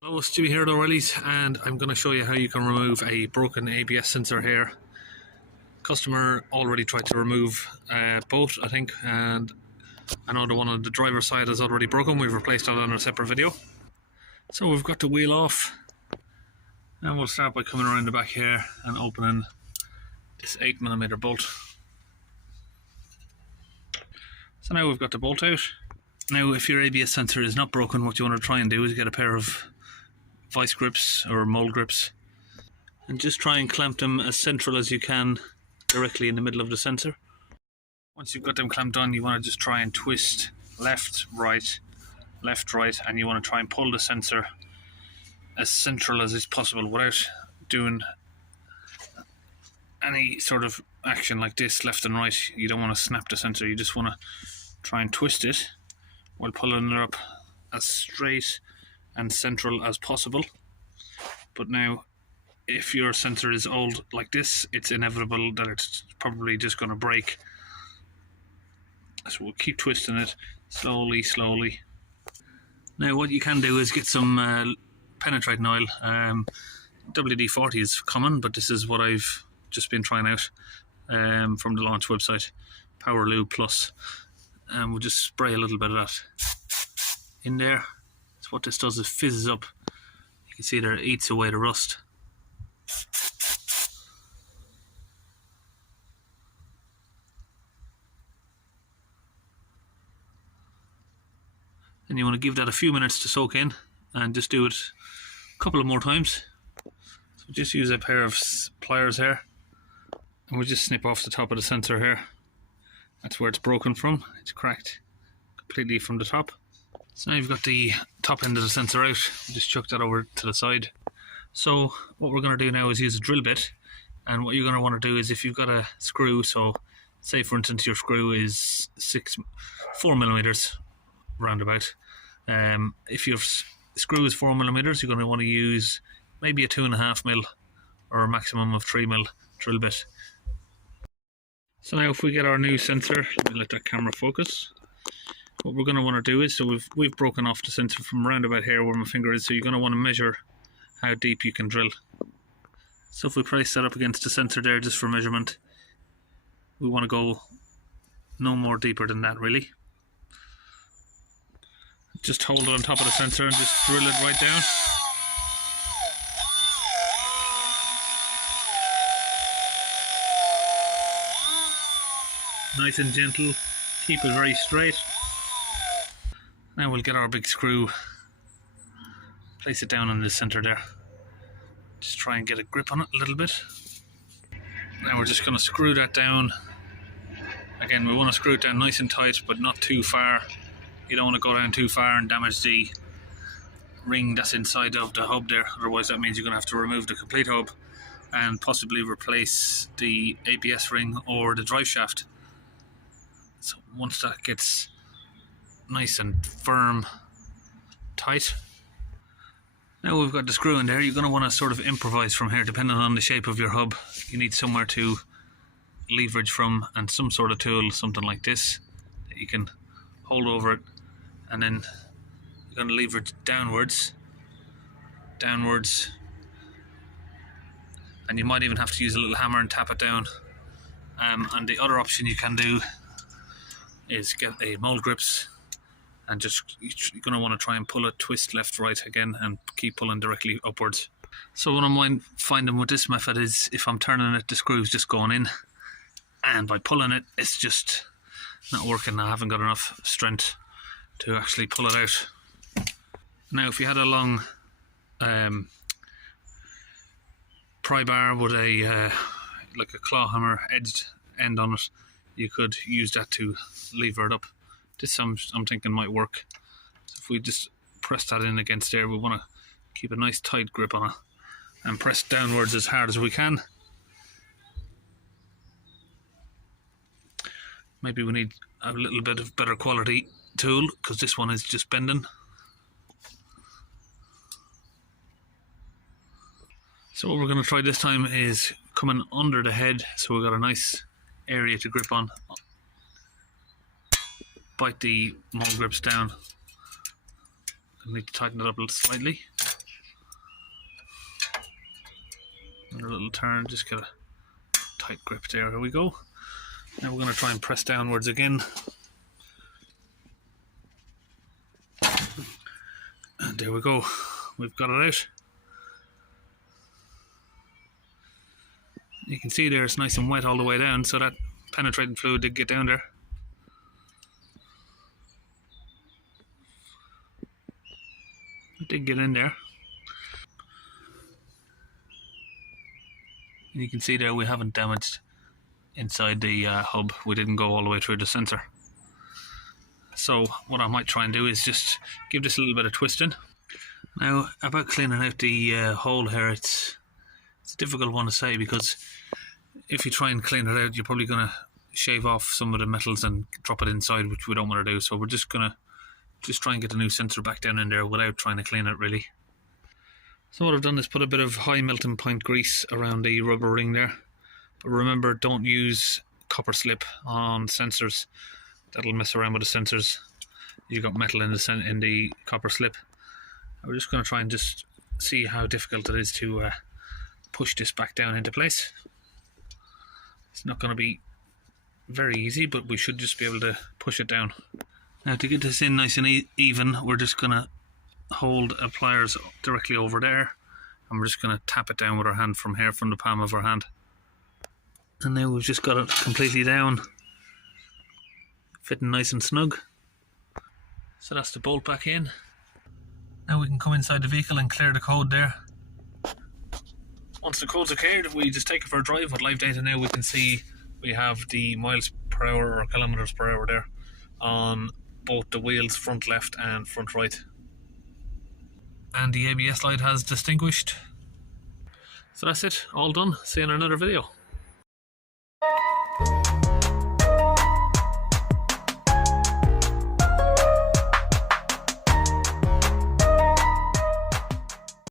Hello, Stewie here at O'Reilly's, and I'm going to show you how you can remove a broken ABS sensor here. Customer already tried to remove both, I think, and I know the one on the driver's side is already broken. We've replaced that on a separate video. So we've got the wheel off, and we'll start by coming around the back here and opening this 8mm bolt. So now we've got the bolt out. Now if your ABS sensor is not broken, what you want to try and do is get a pair of vice grips or mold grips and just try and clamp them as central as you can directly in the middle of the sensor. Once you've got them clamped on, you want to just try and twist left, right, and you want to try and pull the sensor as central as is possible without doing any sort of action like this left and right. You don't want to snap the sensor, you just want to try and twist it while pulling it up as straight and central as possible. But now if your sensor is old like this, it's inevitable that it's probably just going to break. So we'll keep twisting it slowly. Now what you can do is get some penetrating oil. WD-40 is common, but this is what I've just been trying out from the launch website, Power Lube Plus, and we'll just spray a little bit of that in there. So what this does is fizzes up. You can see there, it eats away the rust. And you want to give that a few minutes to soak in, and just do it a couple of more times. So just use a pair of pliers here, and we'll just snip off the top of the sensor here. That's where it's broken from. It's cracked completely from the top. So now you've got the top end of the sensor out. Just chuck that over to the side. So what we're going to do now is use a drill bit, and what you're going to want to do is, if you've got a screw, so say for instance your screw is 4mm roundabout. If your screw is 4mm, you're going to want to use maybe a 2.5mm or a maximum of 3mm drill bit. So now if we get our new sensor, let me let that camera focus. What we're going to want to do is, so we've broken off the sensor from around about here where my finger is, so you're going to want to measure how deep you can drill. So if we place that up against the sensor there just for measurement, we want to go no more deeper than that really. Just hold it on top of the sensor and just drill it right down. Nice and gentle, keep it very straight. Now we'll get our big screw, place it down in the center there. Just try and get a grip on it a little bit. Now we're just going to screw that down. Again, we want to screw it down nice and tight, but not too far. You don't want to go down too far and damage the ring that's inside of the hub there. Otherwise that means you're going to have to remove the complete hub and possibly replace the ABS ring or the drive shaft. So once that gets nice and firm, tight, now we've got the screw in there. You're going to want to sort of improvise from here depending on the shape of your hub. You need somewhere to leverage from, and some sort of tool, something like this, that you can hold over it, and then you're going to leverage downwards, and you might even have to use a little hammer and tap it down. And the other option you can do is get a mold grips, and just you're going to want to try and pull it, twist left, right again, and keep pulling directly upwards. So what I'm finding with this method is, if I'm turning it, the screw's just going in, and by pulling it, it's just not working. I haven't got enough strength to actually pull it out. Now if you had a long pry bar with a like a claw hammer edged end on it, you could use that to lever it up. This I'm thinking might work. So if we just press that in against there, we want to keep a nice tight grip on it and press downwards as hard as we can. Maybe we need a little bit of better quality tool, because this one is just bending. So what we're going to try this time is coming under the head, so we've got a nice area to grip on. bite the mall grips down. I need to tighten it up a little slightly. Another little turn, just get a tight grip there. Here we go. Now we're going to try and press downwards again. And there we go. We've got it out. You can see there it's nice and wet all the way down, so that penetrating fluid did get down there. It did get in there. And you can see there we haven't damaged inside the hub. We didn't go all the way through the sensor. So what I might try and do is just give this a little bit of twisting. Now about cleaning out the hole here, it's a difficult one to say, because if you try and clean it out, you're probably going to shave off some of the metals and drop it inside, which we don't want to do. So we're just going to try and get the new sensor back down in there without trying to clean it really. So what I've done is put a bit of high melting point grease around the rubber ring there. But remember, don't use copper slip on sensors. That'll mess around with the sensors. You've got metal in the copper slip. We're just going to try and just see how difficult it is to push this back down into place. It's not going to be very easy, but we should just be able to push it down. Now to get this in nice and even, we're just going to hold a pliers directly over there, and we're just going to tap it down with our hand from here, from the palm of our hand. And now we've just got it completely down, fitting nice and snug. So that's the bolt back in. Now we can come inside the vehicle and clear the code there. Once the codes are cleared, we just take it for a drive. With live data now we can see we have the miles per hour or kilometers per hour there on both the wheels, front left and front right. And the ABS light has distinguished. So that's it, all done. See you in another video.